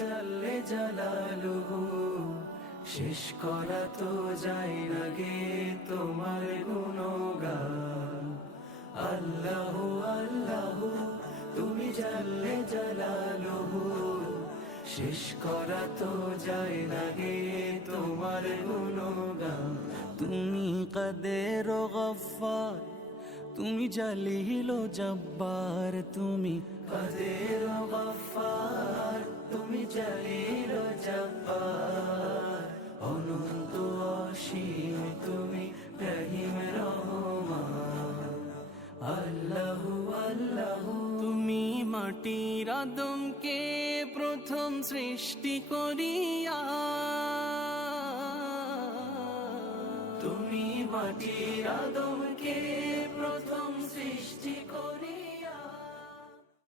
জাল্লে জালালুহু, শেষ করা তো যায় না গে তোমার গুণগান। আল্লাহু আল্লাহু তুমি জাল্লে জালালুহু, শেষ করা তো যায় না গে তোমার গুণগান। তুমি কাদের ও গফফার, তুমি জালিল ও জব্বার, তুমি কাদের ও গফফার, তুমি জালিল ও জব্বার। অনন্ত অসীম তুমি রহিম রহমান। আল্লাহু আল্লাহু তুমি মাটির আদমকে প্রথম সৃষ্টি করিয়া, তুমি মাটির আদমকে প্রথম সৃষ্টি করি